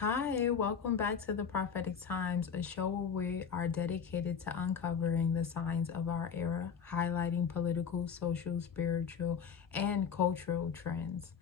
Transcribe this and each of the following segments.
Hi, welcome back to the Prophetic Times, a show where we are dedicated to uncovering the signs of our era, highlighting political, social, spiritual, and cultural trends.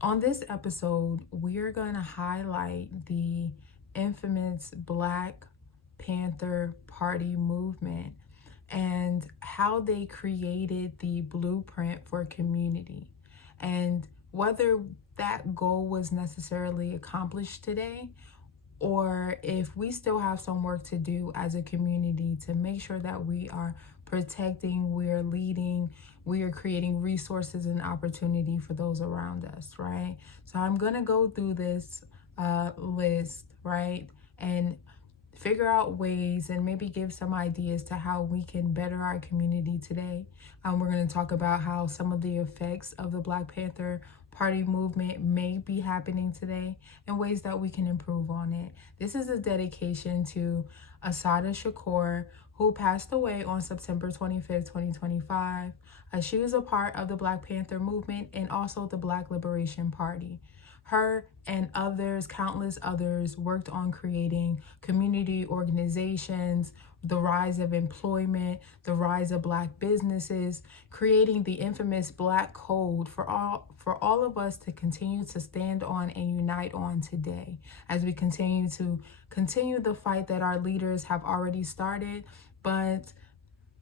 On this episode, we are going to highlight the infamous Black Panther Party movement and how they created the blueprint for community, and whether that goal was necessarily accomplished today, or if we still have some work to do as a community to make sure that we are protecting, we are leading, we are creating resources and opportunity for those around us, right? So I'm going to go through this list, right? And figure out ways and maybe give some ideas to how we can better our community today. We're going to talk about how some of the effects of the Black Panther Party movement may be happening today and ways that we can improve on it. This is a dedication to Asada Shakur, who passed away on September 25th, 2025. She was a part of the Black Panther movement and also the Black Liberation Party. Her and others, countless others, worked on creating community organizations, the rise of employment, the rise of Black businesses, creating the infamous Black Code for all of us to continue to stand on and unite on today as we continue the fight that our leaders have already started. But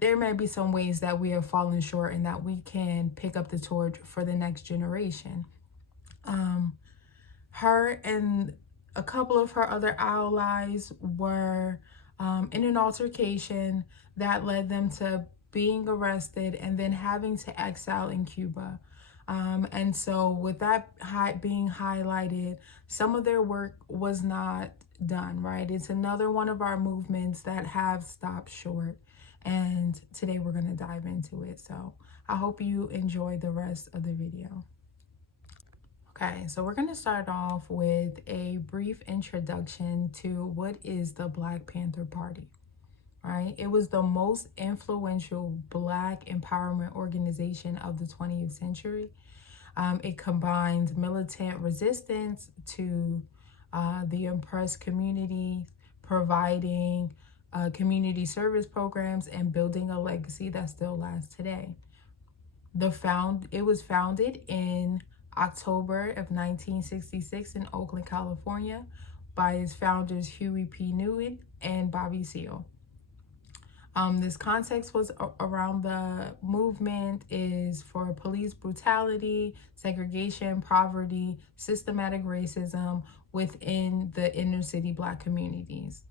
there may be some ways that we have fallen short and that we can pick up the torch for the next generation. Her and a couple of her other allies were in an altercation that led them to being arrested and then having to exile in Cuba. And so with that being highlighted, some of their work was not done, right? It's another one of our movements that have stopped short. And today we're going to dive into it. So I hope you enjoy the rest of the video. Okay, so we're going to start off with a brief introduction to what is the Black Panther Party, right? It was the most influential Black empowerment organization of the 20th century. It combined militant resistance to the oppressed community, providing community service programs, and building a legacy that still lasts today. It was founded in October of 1966 in Oakland, California, by its founders Huey P. Newton and Bobby Seale. This context was around the movement is for police brutality, segregation, poverty, systematic racism within the inner city Black communities.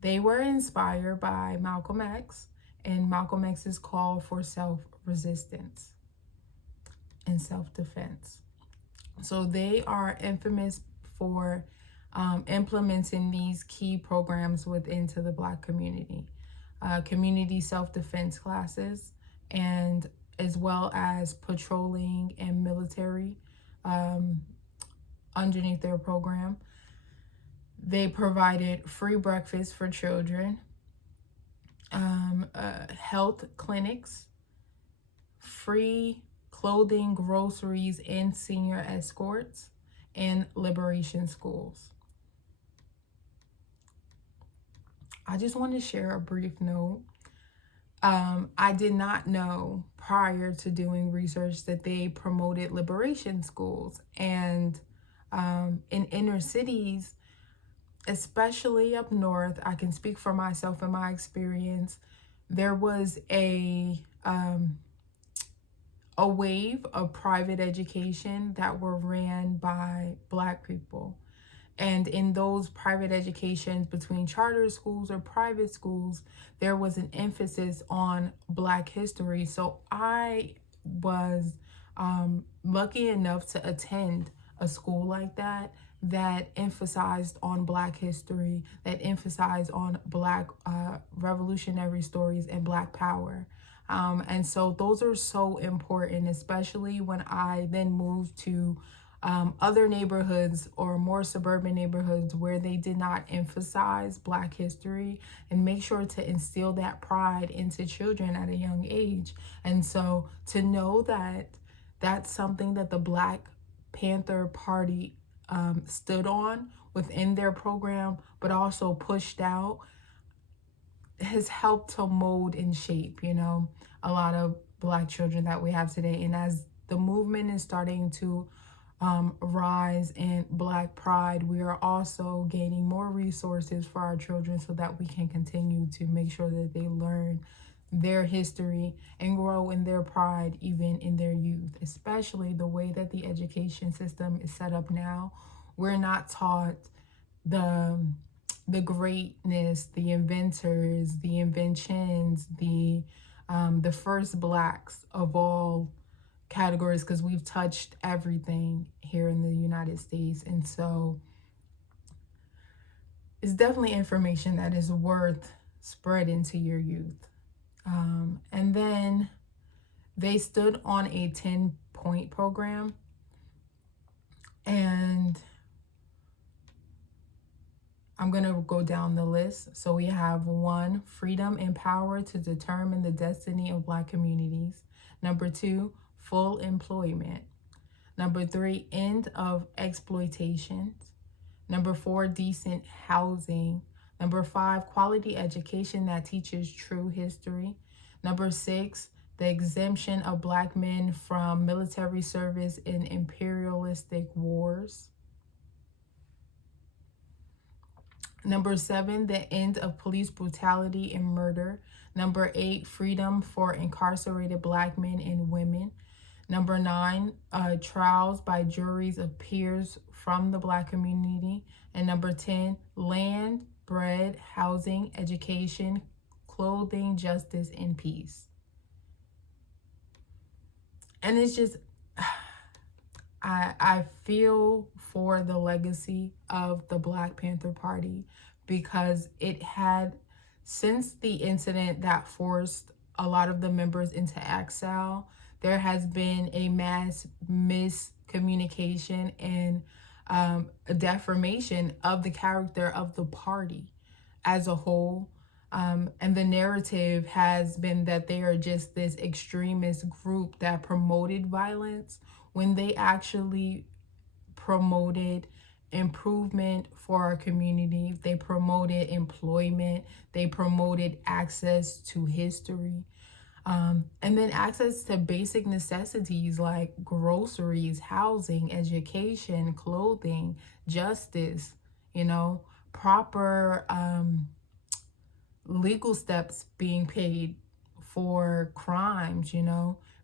They were inspired by Malcolm X and Malcolm X's call for self-resistance and self-defense. So they are infamous for implementing these key programs within the Black community, community self-defense classes, and as well as patrolling and military underneath their program. They provided free breakfast for children, health clinics, free clothing, groceries, and senior escorts, and liberation schools. I just want to share a brief note. I did not know prior to doing research that they promoted liberation schools, and in inner cities, especially up north, I can speak for myself and my experience. There was a wave of private education that were ran by Black people. And in those private educations, between charter schools or private schools, there was an emphasis on Black history. So I was lucky enough to attend a school like that emphasized on Black history, that emphasized on Black revolutionary stories and Black power. And so those are so important, especially when I then moved to other neighborhoods or more suburban neighborhoods where they did not emphasize Black history and make sure to instill that pride into children at a young age. And so to know that That's something that the Black Panther Party stood on within their program, but also pushed out, has helped to mold and shape, a lot of Black children that we have today. And as the movement is starting to rise in Black pride, we are also gaining more resources for our children so that we can continue to make sure that they learn their history and grow in their pride even in their youth, especially the way that the education system is set up now. We're not taught the greatness, the inventors, the inventions, the first Blacks of all categories, because we've touched everything here in the United States. And so it's definitely information that is worth spreading to your youth. And then they stood on a 10-point program, and I'm going to go down the list. So we have 1, freedom and power to determine the destiny of Black communities. Number 2, full employment. Number 3, end of exploitation. Number 4, decent housing. Number 5, quality education that teaches true history. Number 6, the exemption of Black men from military service in imperialistic wars. Number 7, the end of police brutality and murder. Number 8, freedom for incarcerated Black men and women. Number 9, trials by juries of peers from the Black community. And number 10, land, bread, housing, education, clothing, justice, and peace. And it's just, I feel for the legacy of the Black Panther Party, because it had, since the incident that forced a lot of the members into exile, there has been a mass miscommunication and a deformation of the character of the party as a whole. And the narrative has been that they are just this extremist group that promoted violence, when they actually promoted improvement for our community. They promoted employment. They promoted access to history. And then access to basic necessities like groceries, housing, education, clothing, justice, proper legal steps being paid for crimes,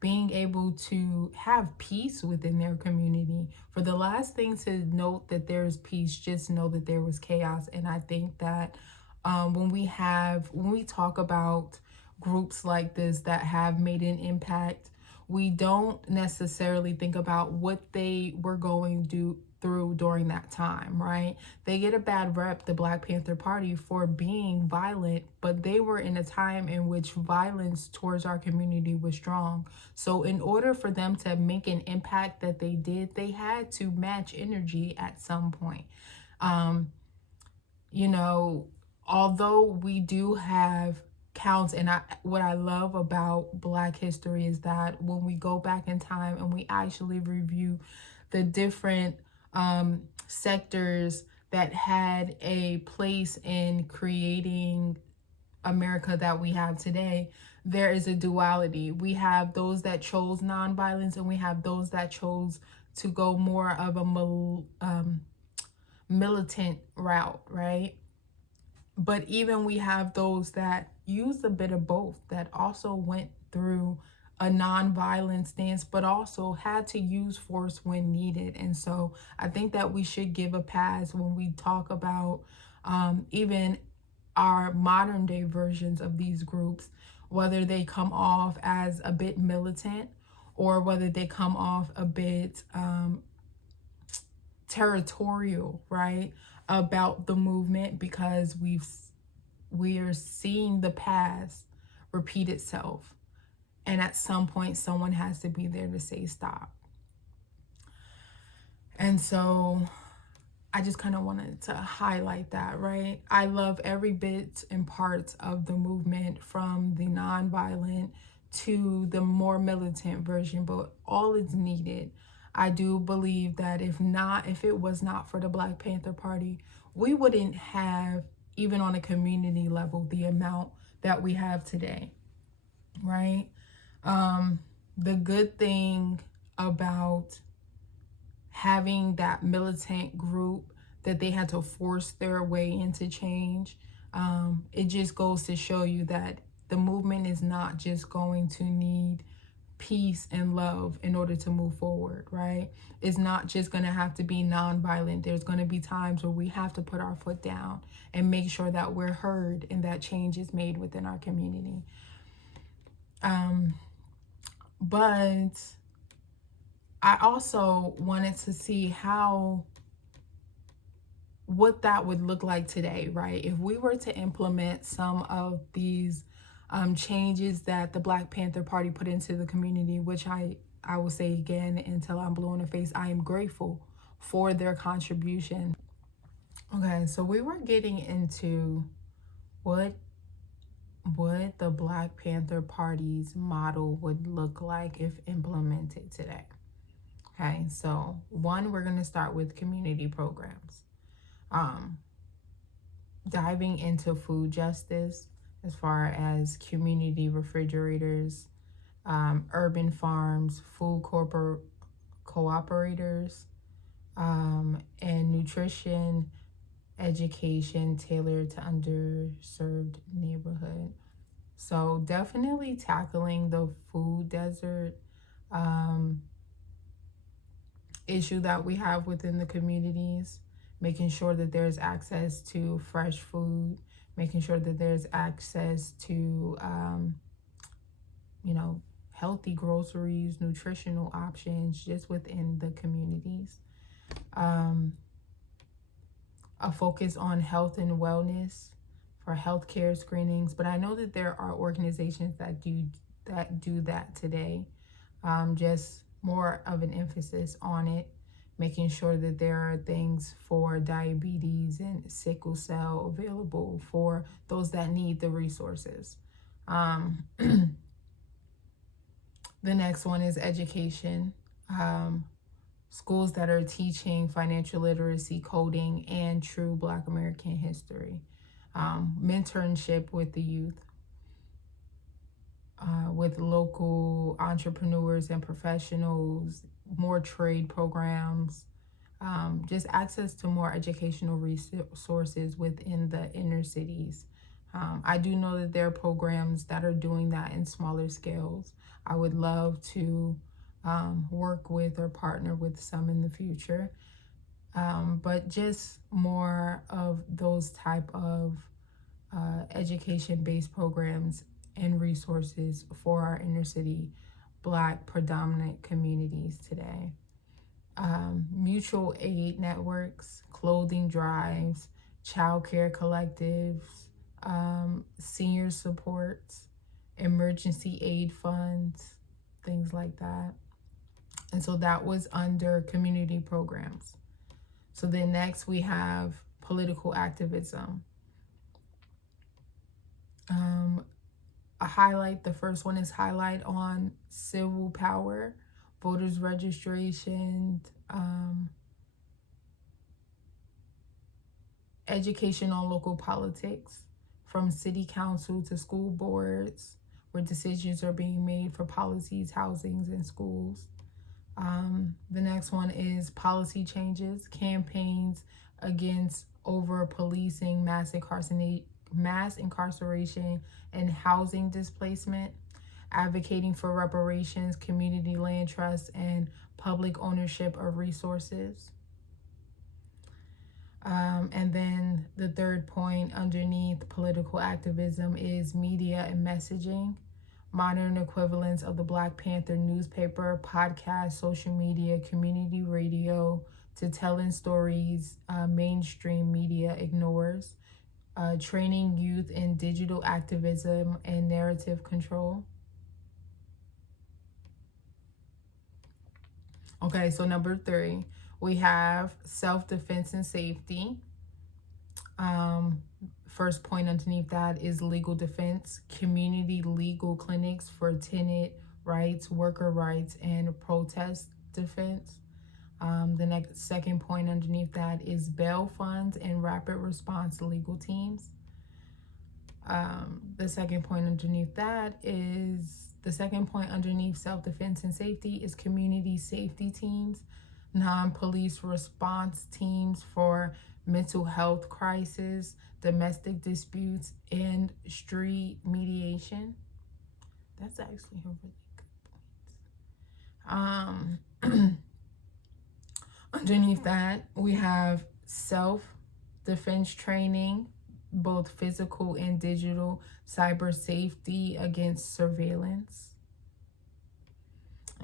being able to have peace within their community. For the last thing to note that there's peace, just know that there was chaos. And I think that when we talk about groups like this that have made an impact, we don't necessarily think about what they were going through during that time, right? They get a bad rep, the Black Panther Party, for being violent, but they were in a time in which violence towards our community was strong. So in order for them to make an impact that they did, they had to match energy at some point. Although we do have counts, and what I love about Black history is that when we go back in time and we actually review the different sectors that had a place in creating America that we have today, there is a duality. We have those that chose nonviolence, and we have those that chose to go more of a militant route, right? But even we have those that used a bit of both, that also went through a non-violent stance, but also had to use force when needed. And so I think that we should give a pass when we talk about even our modern day versions of these groups, whether they come off as a bit militant or whether they come off a bit territorial, right, about the movement, because we are seeing the past repeat itself. And at some point, someone has to be there to say stop. And so I just kind of wanted to highlight that, right? I love every bit and parts of the movement, from the nonviolent to the more militant version, but all is needed. I do believe that if it was not for the Black Panther Party, we wouldn't have, even on a community level, the amount that we have today, right? The good thing about having that militant group that they had to force their way into change, it just goes to show you that the movement is not just going to need peace and love in order to move forward, right? It's not just going to have to be nonviolent. There's going to be times where we have to put our foot down and make sure that we're heard and that change is made within our community. But I also wanted to see what that would look like today, right? If we were to implement some of these changes that the Black Panther Party put into the community, which I will say again until I'm blue in the face, I am grateful for their contribution. Okay, so we were getting into what the Black Panther Party's model would look like if implemented today. Okay, so one, we're going to start with community programs. Diving into food justice as far as community refrigerators, urban farms, food cooperators, and nutrition education tailored to underserved neighborhood. So definitely tackling the food desert issue that we have within the communities, making sure that there's access to fresh food, making sure that there's access to, healthy groceries, nutritional options just within the communities. A focus on health and wellness for healthcare screenings, but I know that there are organizations that do that today. Just more of an emphasis on it, making sure that there are things for diabetes and sickle cell available for those that need the resources. The next one is education. Schools that are teaching financial literacy, coding, and true Black American history. Mentorship with the youth, with local entrepreneurs and professionals, more trade programs, just access to more educational resources within the inner cities. I do know that there are programs that are doing that in smaller scales. I would love to work with or partner with some in the future. But just more of those type of education-based programs and resources for our inner city Black predominant communities today. Mutual aid networks, clothing drives, childcare collectives, senior supports, emergency aid funds, things like that. And so that was under community programs. So then next we have political activism. The first one is highlight on civil power, voters registration, education on local politics, from city council to school boards, where decisions are being made for policies, housings, and schools. The next one is policy changes, campaigns against over policing, mass incarceration, and housing displacement, advocating for reparations, community land trusts, and public ownership of resources. And then the third point underneath political activism is media and messaging, modern equivalents of the Black Panther newspaper, podcast, social media, community radio, to telling stories mainstream media ignores, training youth in digital activism and narrative control. Okay, so number 3, we have self-defense and safety, first point underneath that is legal defense, community legal clinics for tenant rights, worker rights, and protest defense. The next second point underneath that is bail funds and rapid response legal teams. The second point underneath self-defense and safety is community safety teams, non-police response teams for mental health crisis, domestic disputes, and street mediation. That's actually a really good point. Underneath that, we have self-defense training, both physical and digital, cyber safety against surveillance.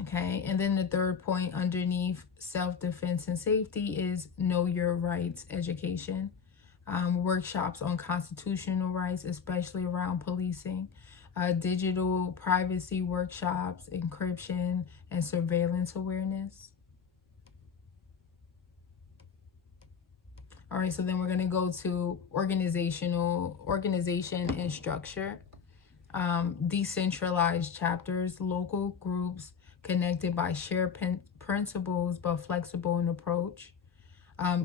Okay, and then the third point underneath self-defense and safety is know your rights education. Workshops on constitutional rights, especially around policing, digital privacy workshops, encryption, and surveillance awareness. All right, so then we're going to go to organization and structure. Decentralized chapters, local groups connected by shared principles but flexible in approach.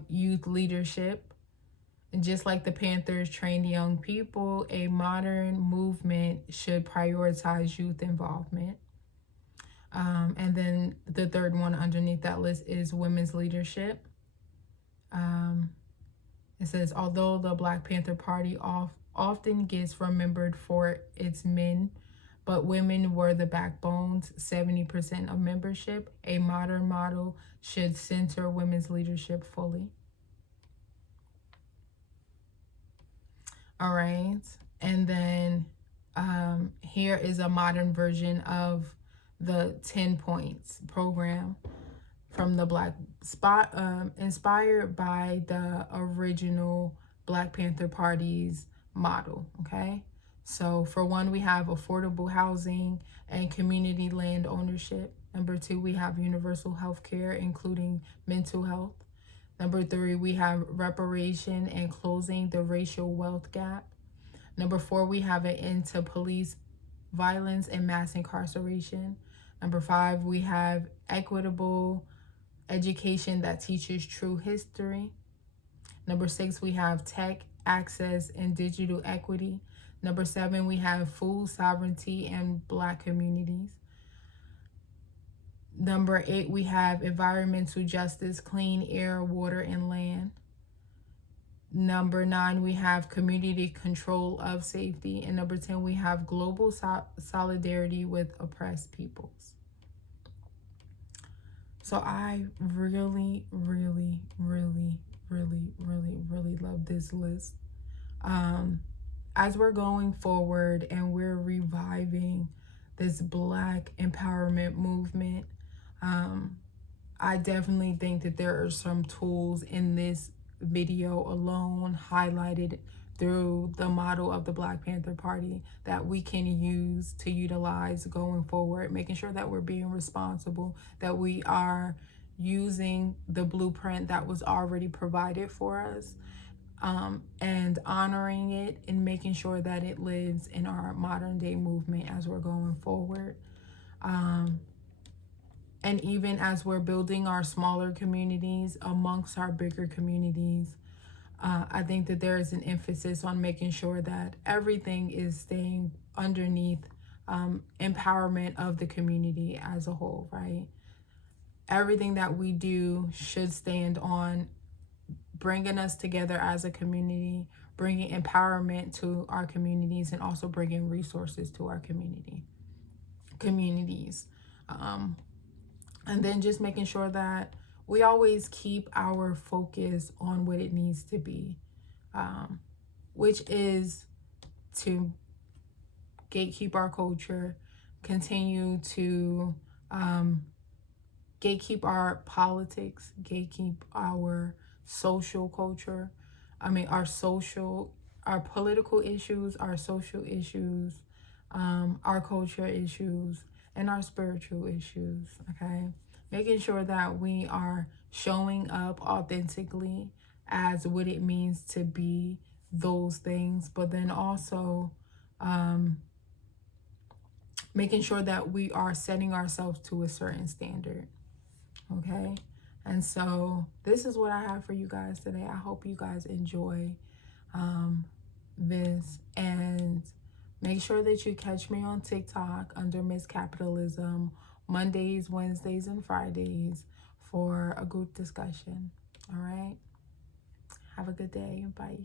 Youth leadership. And just like the Panthers trained young people, a modern movement should prioritize youth involvement. And then the third one underneath that list is women's leadership. It says, although the Black Panther Party often gets remembered for its men, but women were the backbones, 70% of membership, a modern model should center women's leadership fully. All right, and then here is a modern version of the 10 points program from the Black Spot, inspired by the original Black Panther Party's model, okay? So for one, we have affordable housing and community land ownership. Number two, we have universal health care, including mental health. Number three, we have reparation and closing the racial wealth gap. Number four, we have an end to police violence and mass incarceration. Number five, we have equitable education that teaches true history. Number six, we have tech access and digital equity. Number seven, we have food sovereignty and Black communities. Number eight, we have environmental justice, clean air, water, and land. Number nine, we have community control of safety. And number 10, we have global solidarity with oppressed peoples. So I really, really, really, really, really, really love this list. As we're going forward and we're reviving this Black empowerment movement, I definitely think that there are some tools in this video alone highlighted through the model of the Black Panther Party that we can use to utilize going forward, making sure that we're being responsible, that we are using the blueprint that was already provided for us, and honoring it and making sure that it lives in our modern day movement as we're going forward. And even as we're building our smaller communities amongst our bigger communities, I think that there is an emphasis on making sure that everything is staying underneath empowerment of the community as a whole, right? Everything that we do should stand on bringing us together as a community, bringing empowerment to our communities, and also bringing resources to our communities. And then just making sure that we always keep our focus on what it needs to be, which is to gatekeep our culture, continue to gatekeep our politics, gatekeep our social culture. Our political issues, our social issues, our culture issues, and our spiritual issues, okay? Making sure that we are showing up authentically as what it means to be those things, but then also making sure that we are setting ourselves to a certain standard. Okay. And so this is what I have for you guys today. I hope you guys enjoy this, and make sure that you catch me on TikTok under Miss Capitalism Mondays, Wednesdays, and Fridays for a group discussion. All right. Have a good day. Bye.